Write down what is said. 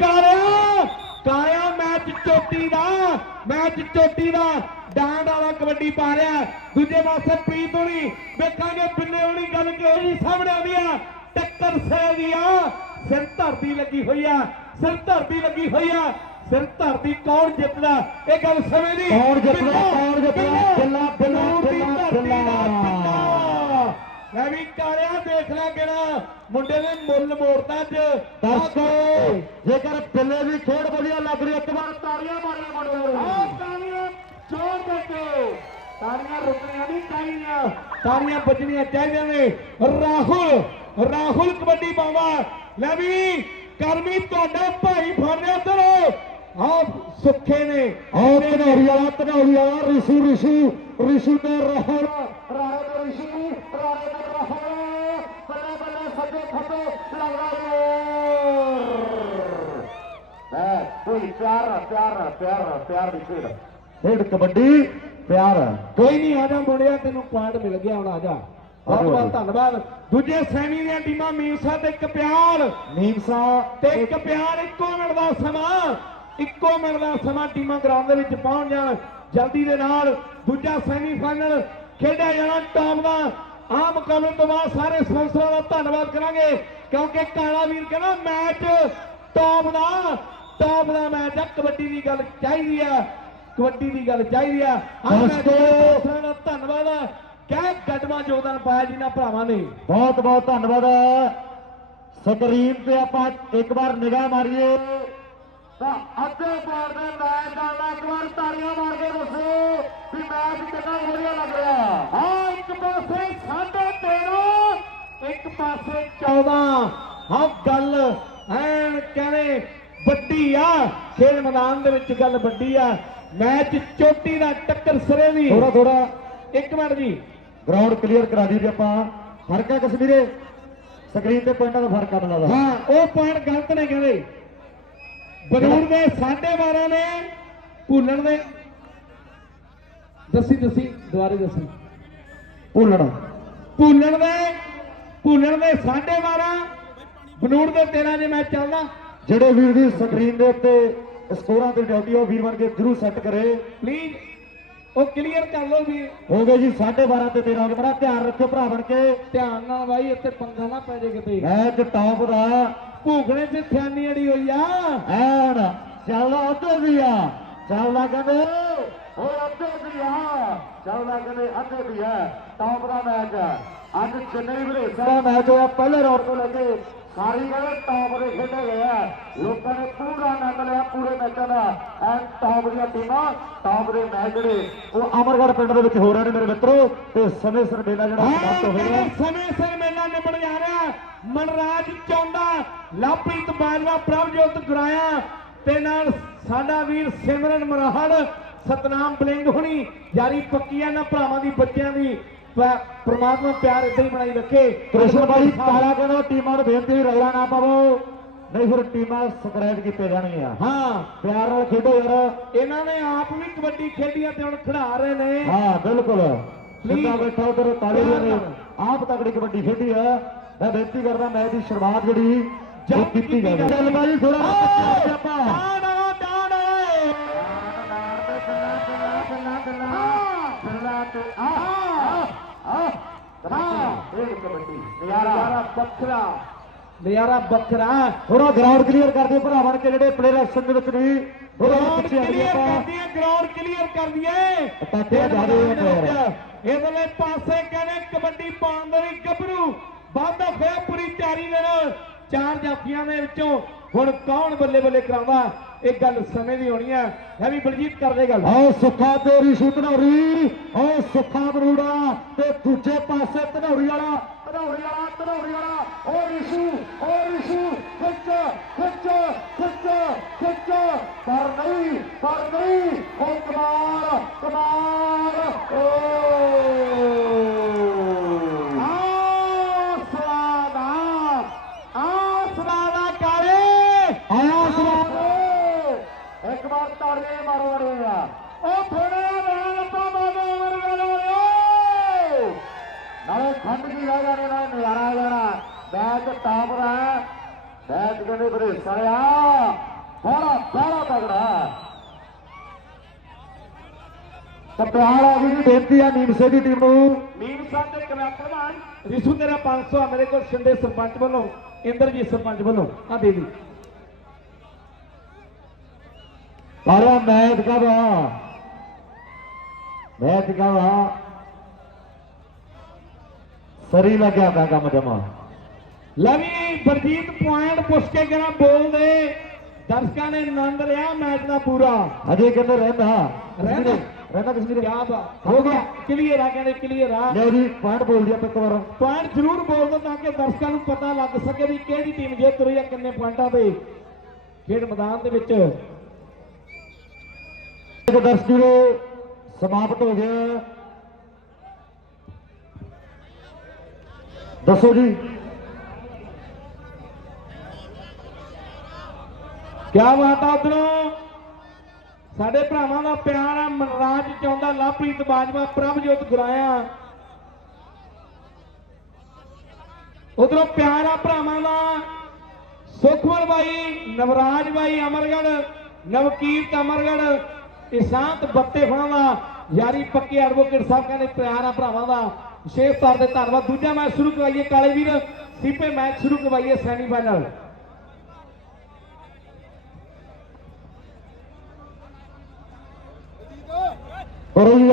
ਕਾਰਿਆ ਕਾਰਿਆ match ਚੋਟੀ ਦਾ match ਚੋਟੀ ਦਾ ਡਾਂਡ ਵਾਲਾ ਕਬੱਡੀ ਪਾ ਰਿਹਾ ਦੂਜੇ ਪਾਸੇ ਪ੍ਰੀਤ ਹੋਣੀ ਵੇਖਾਂਗੇ ਬਿੱਲੇ ਹੋਣੀ ਗੱਲ ਕਿਹੋ ਜੀ ਸਾਹਮਣੇ ਆਉਂਦੀ ਆ ਟੱਕਰ ਸੇ ਦੀ ਆ ਸਿਰ ਧਰਤੀ ਲੱਗੀ ਹੋਈ ਆ ਸਿਰ ਧਰਤੀ ਲੱਗੀ ਹੋਈ ਆ ਸਿਰ ਧਰਤੀ ਕੌਣ ਜਿੱਤਦਾ ਇਹ ਗੱਲ ਸਮੇਂ ਦੀ ਕੌਣ ਜਿੱਤਦਾ? ਕੌਣ ਜਿੱਤਦਾ? ਬਿੱਲਾ, ਬਿੱਲਾ, ਬਿੱਲਾ। ਬਿੱਲਾ। ਮੈਂ ਵੀ ਕਾਰਿਆ ਦੇਖ ਲੈ ਕਿਹੜਾ ਮੁੰਡੇ ਨੇ ਮੁੱਲ ਮੋੜਦਾ ਅੱਜ ਦਰਸ਼ਕੋ ਜੇਕਰ ਬਿੱਲੇ ਦੀ ਖੇਡ ਵਧੀਆ ਲੱਗ ਰਹੀ ਇੱਕ ਵਾਰ ਤਾੜੀਆਂ ਮਾਰੀਆਂ ਮੁੰਡੇ ਆਹ ਤਾਲੀਆਂ ਜ਼ੋਰ ਦੇ ਕੇ। ਤਾਲੀਆਂ ਰੁਕਣੀਆਂ ਨਹੀਂ ਚਾਹੀਦੀਆਂ। ਤਾਲੀਆਂ ਵੱਜਣੀਆਂ ਚਾਹੀਦੀਆਂ ਨੇ। ਰਾਹੁਲ ਰਾਹੁਲ ਕਬੱਡੀ ਪਾਵਾ ਲੈ ਵੀ ਕਰਮੀ ਤੁਹਾਡਾ ਭਾਈ ਰਿਹਾ ਉਧਰ। ਆਹ ਸੁੱਖੇ ਨੇ। ਆਹ ਧਨੌਰੀ ਵਾਲਾ ਧਨੌਰੀ ਵਾਲਾ ਰਿਸ਼ੂ ਰਿਸ਼ੂ ਰਿਸ਼ੂ ਤੇ ਰਹਿਣ ਰਾਣੇ ਤੇ ਰਿਸ਼ੂ ਰਾਣੇ ਤੇ ਰਹਿਣ ਬੱਲੇ ਬੱਲੇ ਸੱਜੇ ਖੱਬੇ ਲੱਗਦਾ ਜ਼ੋਰ ਹੈ ਕੋਈ ਪਿਆਰ ਨਾਲ, ਪਿਆਰ ਨਾਲ, ਪਿਆਰ ਨਾਲ, ਪਿਆਰ ਦੀ ਖੇਡ। ਖੇਡ ਕਬੱਡੀ ਪਿਆਰ। ਕੋਈ ਨਹੀਂ ਆ ਜਾ ਮੁੰਡਿਆ ਤੈਨੂੰ ਪੁਆਇੰਟ ਮਿਲ ਗਿਆ ਹੁਣ ਆ ਜਾ। ਬਹੁਤ ਆਜੋ, ਬਹੁਤ ਆਜੋ। ਧੰਨਵਾਦ। ਦੂਜੇ ਸੈਮੀ ਦੀਆਂ ਟੀਮਾਂ ਮੀਰਸਾ ਤੇ ਇੱਕ ਪਿਆਰ ਨੀਮਸਾ ਤੇ ਇੱਕ ਪਿਆਰ ਇੱਕੋ ਮਿੰਟ ਦਾ ਸਮਾਂ ਇੱਕੋ ਮਿੰਟ ਦਾ ਸਮਾਂ ਟੀਮਾਂ ਗਰਾਊਂਡ ਦੇ ਵਿੱਚ ਪਹੁੰਚ ਜਾਣ। ਜਲਦੀ ਦੇ ਨਾਲ ਦੂਜਾ ਸੈਮੀਫਾਈਨਲ ਖੇਡਿਆ ਜਾਣਾ ਟਾਪ ਦਾ। ਆਹ ਮੁਕਾਬਲੇ ਤੋਂ ਬਾਅਦ ਸਾਰੇ ਸਪਾਂਸਰਾਂ ਦਾ ਧੰਨਵਾਦ ਕਰਾਂਗੇ ਕਿਉਂਕਿ ਕਾਲਾ ਵੀਰ ਕਹਿੰਦਾ ਮੈਚ ਟਾਪ ਦਾ ਟਾਪ ਦਾ ਮੈਚ ਆ ਕਬੱਡੀ ਦੀ ਗੱਲ ਚਾਹੀਦੀ ਆ ਕਬੱਡੀ ਦੀ ਗੱਲ ਚਾਹੀਦੀ ਆ। ਆਹ ਮੈਚ ਦੇ ਸਪਾਂਸਰਾਂ ਦਾ ਧੰਨਵਾਦ ਆ ਕਹਿ ਗੱਡਵਾ ਯੋਗਦਾਨ ਪਾਇਆ ਜਿਨ੍ਹਾਂ ਭਰਾਵਾਂ ਨੇ। ਬਹੁਤ ਬਹੁਤ ਧੰਨਵਾਦ ਸਕਰੀਨ ਤੇ ਆਪਾਂ ਇੱਕ ਵਾਰ ਨਿਗਾਹ ਮਾਰੀਏ। ਤਾਂ ਅੱਧੇ ਪਾਰ ਦੇ ਮੈਚ ਦਾ ਇੱਕ ਵਾਰ ਤਾੜੀਆਂ ਮਾਰ ਕੇ ਦੱਸੋ ਵੀ ਮੈਚ ਕਿੰਨਾ ਵਧੀਆ ਲੱਗ ਰਿਹਾ ਹਾਂ ਇੱਕ ਪਾਸੇ 13.5 ਇੱਕ ਪਾਸੇ 14 ਹਾਂ ਗੱਲ ਐਨ ਕਹਿੰਦੇ ਵੱਡੀ ਆ ਖੇਡ ਮੈਦਾਨ ਦੇ ਵਿੱਚ ਗੱਲ ਵੱਡੀ ਆ। ਮੈਚ ਚੋਟੀ ਦਾ ਟੱਕਰ ਸਿਰੇ ਦੀ। ਥੋੜਾ ਥੋੜਾ ਇੱਕ ਮਿੰਟ ਜੀ। ਗਰਾਊਂਡ ਕਲੀਅਰ ਕਰਾ ਦਈਏ ਆਪਾਂ। ਫ਼ਰਕ ਹੈ ਕਸ਼ਮੀਰੇ? ਸਕਰੀਨ ਤੇ ਪੁਆਇੰਟਾਂ ਦਾ ਫ਼ਰਕ ਆ ਮੈਨੂੰ ਲੱਗਦਾ ਹਾਂ ਉਹ ਪੁਆਇੰਟ ਗਲਤ ਨੇ ਕਹਿੰਦੇ। ਬਨੂੜ ਦੇ 12.5 ਨੇ ਭੁੱਲਣ ਦੇ ਦੱਸੀ ਦੱਸੀ ਦੁਬਾਰੇ ਦੱਸੀ। ਭੁੱਲਣ। ਭੁੱਲਣ ਦੇ ਭੁੱਲਣ ਦੇ 12.5 ਬਨੂੜ ਦੇ 13 ਜੇ ਮੈਚ ਚੱਲਦਾ। ਜਿਹੜੇ ਵੀਰ ਦੀ ਸਕਰੀਨ ਦੇ ਉੱਤੇ ਸਕੋਰਾਂ ਤੇ ਡਿਊਟੀ ਉਹ ਵੀਰ ਕੇ ਜਰੂਰ ਸੈੱਟ ਕਰੇ। ਪਲੀਜ਼ ਉਹ ਕਲੀਅਰ ਕਰ ਲਓ ਵੀ ਹੋ ਗਏ ਜੀ 12:30 ਤੇ 13 ਹੋ ਗਏ ਬੜਾ ਧਿਆਨ ਰੱਖਿਓ ਭਰਾ ਬਣ ਕੇ। ਧਿਆਨ ਨਾਲ ਬਾਈ ਇੱਥੇ ਪੰਗਾ ਨਾ ਪੈ ਜੇ ਕਿਤੇ। ਮੈਚ ਟਾਪ ਦਾ। ਭੂਖਣੇ 'ਚ ਥਿਆਨੀ ਅੜੀ ਹੋਈ ਆ। ਐਨ ਚੱਲਦਾ ਉੱਧਰ ਵੀ ਆ। ਚੱਲਦਾ ਕਹਿੰਦੇ ਉਹ ਉੱਧਰ ਵੀ ਆ। ਚੱਲਦਾ ਕਹਿੰਦੇ ਅੱਧੇ ਵੀ ਆ। ਟਾਪ ਦਾ ਮੈਚ ਆ। ਅੱਜ ਚੇਨਈ ਵਿਦੇਸ਼ਾਂ ਦਾ ਮੈਚ ਹੋਇਆ ਪਹਿਲੇ ਰਾਉਂਡ ਤੋਂ ਲੈ ਕੇ। ਸਾਰੀ ਕਹਿੰਦੇ ਟਾਪ ਦੇ ਖੇਡੇ ਗਏ ਆ। ਲੋਕਾਂ ਨੇ ਪੂਰਾ ਆਨੰਦ ਲਿਆ ਪੂਰੇ ਮੈਚਾਂ ਦਾ। ਐਨ ਟਾਪ ਦੀਆਂ ਟੀਮਾਂ ਟਾਪ ਦੇ ਮੈਚ ਜਿਹੜੇ। ਉਹ ਅਮਰਗੜ੍ਹ ਪਿੰਡ ਦੇ ਵਿੱਚ ਹੋ ਰਹੇ ਨੇ ਮੇਰੇ ਮਿੱਤਰੋ। ਤੇ ਸਮੇਂ ਸਿਰ ਮੇਲਾ ਜਿਹੜਾ ਸਮਾਪਤ ਹੋਵੇਗਾ ਸਮੇਂ ਸਿਰ ਮੇਲਾ ਨਿਬੜ ਜਾ ਰਿਹਾ। ਮਨਰਾਜ ਚੌਂਦਾ ਲਵਪ੍ਰੀਤ ਬਾਜਵਾ ਪ੍ਰਭਜੋਤ ਗੁਰਾਇਆ ਤੇ ਨਾਲ ਸਾਡਾ ਵੀਰ ਸਿਮਰਨ ਮਰਾਹੜ ਸਤਨਾਮ ਬਲਿੰਗ ਹੁਣੀ ਯਾਰੀ ਪੱਕੀ ਆ ਨਾ ਭਰਾਵਾਂ ਦੀ ਬੱਚਿਆਂ ਦੀ ਪ੍ਰਮਾਤਮਾ ਪਿਆਰ ਇਦਾਂ ਹੀ ਬਣਾਈ ਰੱਖੇ। ਕ੍ਰਿਸ਼ਨ ਬਾਈ ਕਾਲਾ ਕਹਿੰਦਾ ਟੀਮਾਂ ਨੂੰ ਬੇਨਤੀ ਰੌਲਾ ਨਾ ਪਾਵੋ। ਨਹੀਂ ਫਿਰ ਟੀਮਾਂ ਸਕ੍ਰੈਚ ਕੀਤੇ ਜਾਣਗੀਆਂ। ਹਾਂ। ਪਿਆਰ ਨਾਲ ਖੇਡੋ ਯਾਰ। ਇਹਨਾਂ ਨੇ ਆਪ ਵੀ ਕਬੱਡੀ ਖੇਡੀ ਤੇ ਹੁਣ ਖਿਡਾ ਰਹੇ ਨੇ। ਹਾਂ ਬਿਲਕੁਲ। ਸਿੱਧਾ ਬੈਠਾ ਉਧਰ ਵੀਰ ਨੇ ਆਪ ਤਕੜੀ ਕਬੱਡੀ ਖੇਡੀ ਆ। ਮੈਂ ਬੇਨਤੀ ਕਰਦਾ ਮੈਚ ਦੀ ਸ਼ੁਰੂਆਤ ਜਿਹੜੀ ਉਹ ਕੀਤੀ ਜਾਵੇ। ਚੱਲ ਬਾਈ ਥੋੜਾ ਆਪਾਂ। ਨਜ਼ਾਰਾ ਵੱਖਰਾ ਨਜ਼ਾਰਾ ਵੱਖਰਾ ਥੋੜਾ ਗਰਾਊਂਡ ਕਲੀਅਰ ਕਰਦੇ ਭਰਾ ਬਣ ਕੇ ਜਿਹੜੇ ਪਲੇਅਰ ਐਕਸ਼ਨ ਦੇ ਵਿੱਚ ਨਹੀਂ ਗਰਾਊਂਡ ਪਿੱਛੇ ਆ ਗਏ ਕਲੀਅਰ ਆਪਾਂ ਕਰਦੀ ਹੈ ਗਰਾਊਂਡ ਕਲੀਅਰ ਕਰਦੀ ਹੈ ਪਟਾਕੇ ਨੇ ਪਾਸੇ ਕਹਿੰਦੇ ਕਬੱਡੀ ਪਾਉਣ ਦੇ ਲਈ ਗੱਭਰੂ। ਬੰਦ ਹੋਇਆ ਪੂਰੀ ਤਿਆਰੀ ਦੇ ਨਾਲ। ਚਾਰ ਜਾਫੀਆਂ ਦੇ ਵਿੱਚੋਂ ਹੁਣ ਕੌਣ ਬੱਲੇ ਬੱਲੇ ਕਰਾਉਂਦਾ? ਇਹ ਗੱਲ ਸਮੇਂ ਦੀ ਹੋਣੀ ਹੈ ਹੈ ਵੀ ਬਲਜੀਤ ਕਰਦੇ ਗੱਲ। ਆਓ ਸੁੱਖਾ ਤੇਰੀ ਸੁਤਨੌਰੀ ਆਓ ਸੁੱਖਾ ਬਰੂੜਾ ਤੇ ਦੂਜੇ ਪਾਸੇ ਧਨੌਰੀ ਵਾਲਾ ਧਨੌਰੀ ਵਾਲਾ ਧਨੌਰੀ ਵਾਲਾ, ਓ ਰਿਸ਼ੂ ਓ ਰਿਸ਼ੂ, ਖਿੱਚ ਖਿੱਚ ਖਿੱਚ ਖਿੱਚ, ਪਰ ਨਹੀਂ ਪਰ ਨਹੀਂ ਓ ਕਮਾਲ ਕਮਾਲ ਓ ਆਹ ਸਵਾਦਾ ਆਹ ਸਵਾਦਾ ਕਾਲੇ ਆਇਆ ਸਵਾਦ ਇੱਕ ਵਾਰ ਤਾੜੀਆਂ ਮਾਰੋ ਅੜੇ ਆ ਉਹ ਥੋੜੇ ਰਹਿ ਲੱਪਾ ਮਾਰੋ ਅਮਰ ਗਲੋ ਨਾਲੇ ਖੰਡ ਕੀ ਰਹਿ ਜਾਣੇ ਨਾਲ ਨਜ਼ਾਰਾ ਆ ਜਾਣਾ ਮੈਚ ਟਾਪ ਦਾ ਹੈ। ਮੈਚ ਕਹਿੰਦੇ ਭਰੇਸਾ ਆ ਬੜਾ ਬੜਾ ਤਗੜਾ ਤਾਂ ਪਿਆਰ ਆ ਗਈ ਜੀ ਬੇਨਤੀ ਆ ਨੀਮਸੇ ਦੀ ਟੀਮ ਨੂੰ। ਸਾਹਿਬ ਦੇ ਕਮਿਟੀ ਪ੍ਰਧਾਨ ਰਿਸ਼ੂ ਤੇਰਾ 500 ਆ ਮੇਰੇ ਕੋਲ ਸ਼ਿੰਦੇ ਸਰਪੰਚ ਵੱਲੋਂ ਇੰਦਰਜੀਤ ਸਰਪੰਚ ਵੱਲੋਂ। ਆ ਦੇ ਦੀ। ਸਾਰਾ ਮੈਚ ਕਾ ਵਾ ਮੈਚ ਕਾ ਵਾ ਸਰੀ ਲੱਗਿਆ ਪਿਆ ਕੰਮ ਜਮਾ। ਲਵੀ ਬਰਜੀਤ ਪੁਆਇੰਟ ਪੁੱਛ ਕੇ ਕਿਹੜਾ ਬੋਲਦੇ ਦਰਸ਼ਕਾਂ ਨੇ ਆਨੰਦ ਲਿਆ ਮੈਚ ਦਾ ਪੂਰਾ। ਅਜੇ ਕਹਿੰਦੇ ਰਹਿੰਦਾ। ਰਹਿੰਦਾ। ਰਹਿੰਦਾ ਕਿਸ ਕਿਆ ਬਾਤ। ਹੋ ਗਿਆ। ਕਲੀਅਰ ਆ ਕਹਿੰਦੇ ਕਲੀਅਰ ਆ। ਲੈ ਜੀ ਪੁਆਇੰਟ ਬੋਲ ਦਿਆ ਇੱਕ ਵਾਰ। ਪੁਆਇੰਟ ਜ਼ਰੂਰ ਬੋਲ ਦੋ ਤਾਂ ਕਿ ਦਰਸ਼ਕਾਂ ਨੂੰ ਪਤਾ ਲੱਗ ਸਕੇ ਵੀ ਕਿਹੜੀ ਟੀਮ ਜਿੱਤ ਰਹੀ ਹੈ ਕਿੰਨੇ ਪੁਆਇੰਟਾਂ ਤੇ ਖੇਡ ਮੈਦਾਨ ਦੇ ਵਿੱਚ। ਇੱਕ ਦਰਸ਼ਕ ਵੀਰੋ ਸਮਾਪਤ ਹੋ ਗਿਆ। ਦੱਸੋ ਜੀ। ਕਿਆ ਬਾਤ ਆ ਉਧਰੋਂ? ਸਾਡੇ ਭਰਾਵਾਂ ਦਾ ਪਿਆਰ ਆ, ਮਨਰਾਜ ਚਾਹੁੰਦਾ ਲਵਪ੍ਰੀਤ ਬਾਜਵਾ, ਪ੍ਰਭਜੋਤ ਗੁਰਾਇਆ। ਉਧਰੋਂ ਪਿਆਰ ਆ ਭਰਾਵਾਂ ਦਾ। ਸੁਖਮਨ ਬਾਈ, ਨਵਰਾਜ ਬਾਈ ਅਮਰਗੜ ਨਵਕੀਰਤ ਅਮਰਗੜ ਇਸ਼ਾਂਤ ਬੱਤੇ ਹੋਣਾ ਦਾ, ਯਾਰੀ ਪੱਕੇ ਐਡਵੋਕੇਟ ਸਾਹਿਬ ਕਹਿੰਦੇ ਪਿਆਰ ਆ ਭਰਾਵਾਂ ਦਾ। ਵਿਸ਼ੇਸ਼ ਤੌਰ ਤੇ ਧੰਨਵਾਦ। ਦੂਜਾ ਮੈਚ ਸ਼ੁਰੂ ਕਰਵਾਈਏ ਕਾਲੇ ਵੀਰ। ਸੀਪੇ ਮੈਚ ਸ਼ੁਰੂ ਕਰਵਾਈਏ ਸੈਮੀਫਾਈਨਲ ਕਰੋ ਜੀ